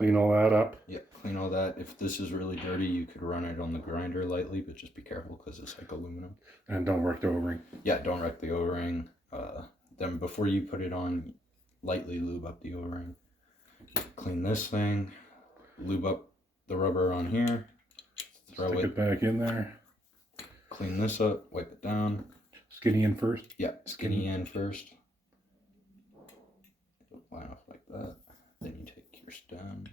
Clean all that up. Yeah, clean all that. If this is really dirty, you could run it on the grinder lightly, but just be careful because it's like aluminum. And don't wreck the O-ring. Yeah, don't wreck the O-ring. Then before you put it on, lightly lube up the O-ring. Clean this thing. Lube up the rubber on here. Stick it back in there. Clean this up. Wipe it down. Skinny in first? Yeah, skinny in first. Line off like that. Then you take your stem,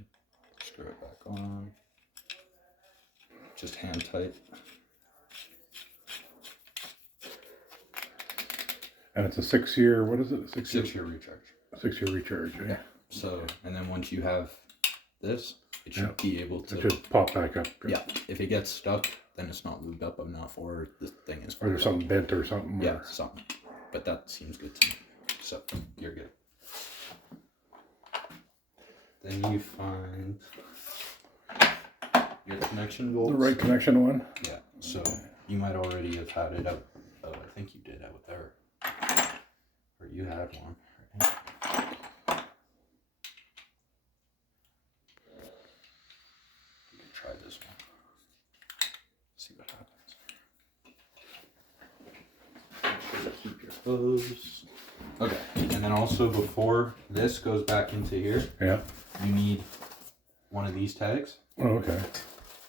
screw it back on. Just hand tight. And it's a 6-year, what is it? A 6-year recharge. 6-year recharge, yeah. So, and then once you have this, it should be able to... It should pop back up. Yeah, if it gets stuck, then it's not lubed up enough, or the thing is... Or there's something bent or something. Yeah, something. But that seems good to me. So, you're good. Then you find your connection bolts. The right connection one? Yeah, so you might already have had it out. Oh, I think you did out there. Or you had one. Right? You can try this one. See what happens. Keep your hose. Okay, and then also before this goes back into here, you need one of these tags. Oh, okay.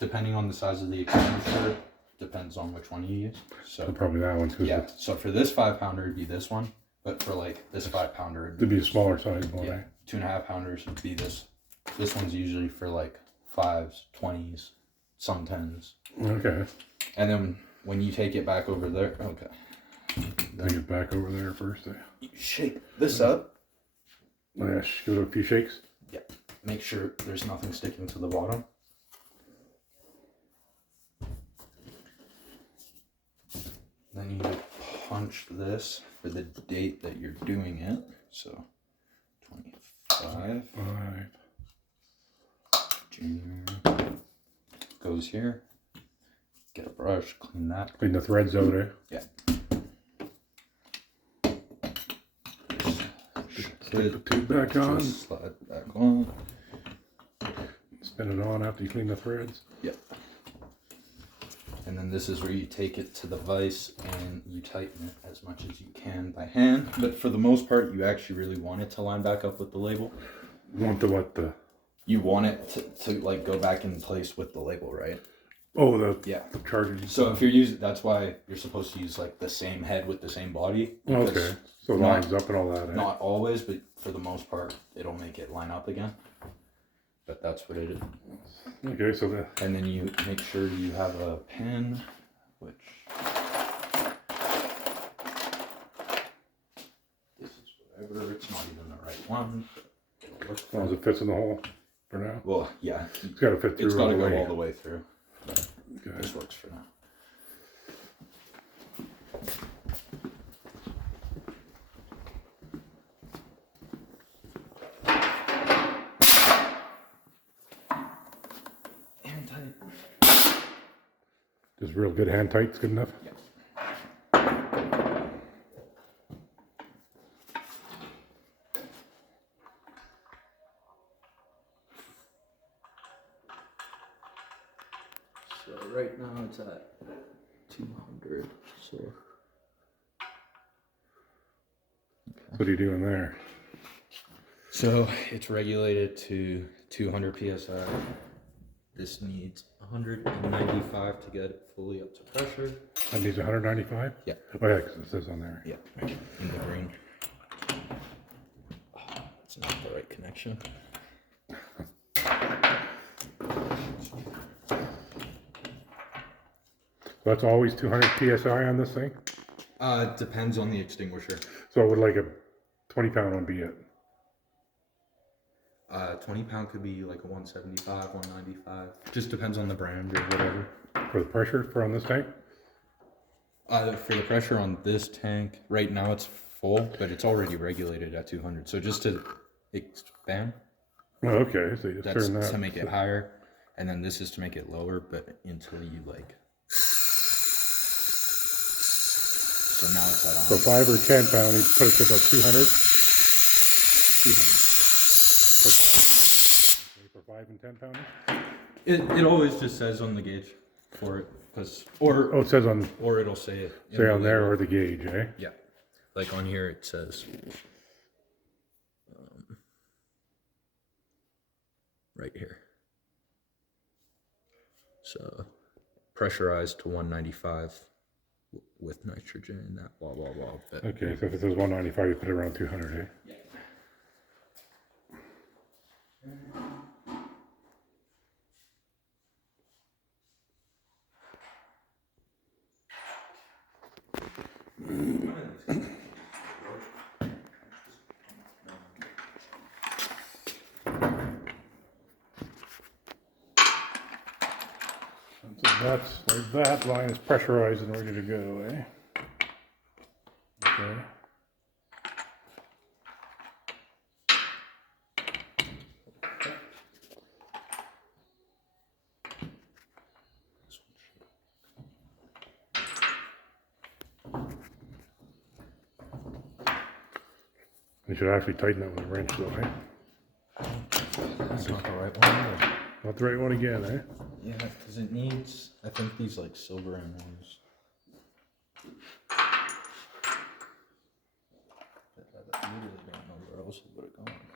Depending on the size of the extinguisher, depends on which one you use. So probably that one. Yeah, so for this 5-pounder, it'd be this one. But for like this 5-pounder, it'd be a smaller size one, yeah, 2.5-pounders would be this. This one's usually for like 5s, 20s, some 10s. Okay. And then when you take it back over there, okay. Take it back over there first. You shake this up. Yeah, give it a few shakes. Yeah. Make sure there's nothing sticking to the bottom. Then you punch this for the date that you're doing it. So 25. January. Goes here. Get a brush, clean that. Clean the threads out, eh? Yeah. Put the tube back on. Just slide back on. Spin it on after you clean the threads. Yep. And then this is where you take it to the vise and you tighten it as much as you can by hand. But for the most part, you actually really want it to line back up with the label. Want the what? The... You want it to like go back in place with the label, right? Oh, the charging. So if you're using, that's why you're supposed to use like the same head with the same body. Okay. So it lines up and all that. Not always, but for the most part, it'll make it line up again. But that's what it is. Okay, so the... And then you make sure you have a pen, which this is whatever. It's not even the right one. As long as it fits in the hole for now. Well, yeah. It's got to fit through. It's got to go all the way through. But okay. This works for now. Just real good hand tight, it's good enough? Yeah. So right now it's at 200, so... Okay. What are you doing there? So it's regulated to 200 PSI. This needs 195 to get it fully up to pressure. That needs 195? Yeah. Oh yeah, because it says on there. Yeah, in the green. Oh, it's not the right connection. So that's always 200 PSI on this thing? It depends on the extinguisher. So it would like a 20-pound one be it? 20-pound could be like a 175, 195. Just depends on the brand or whatever. For the pressure for on this tank? For the pressure on this tank, right now it's full, but it's already regulated at 200. So just to expand. Oh, okay, so you just turn that. To make it higher, and then this is to make it lower, but until you like. So now it's at 100. So 5 or 10 pound, you put it to about 200? 200. For 5 5 and 10 pounders? It always just says on the gauge for it, or Oh, it says on it'll say it. in say the on there label. or the gauge, eh? Yeah, like on here it says right here. So pressurized to 195 with nitrogen and that blah blah blah. But Okay, so if it says 195, you put it around 200, eh? yeah. So that line is pressurized and ready to go, eh? Okay. You should actually tighten that with a wrench, though, eh? That's not the right one either. Not the right one again, eh? Yeah, because it needs, I think these like silver emeralds. But I literally don't know where else it would have gone.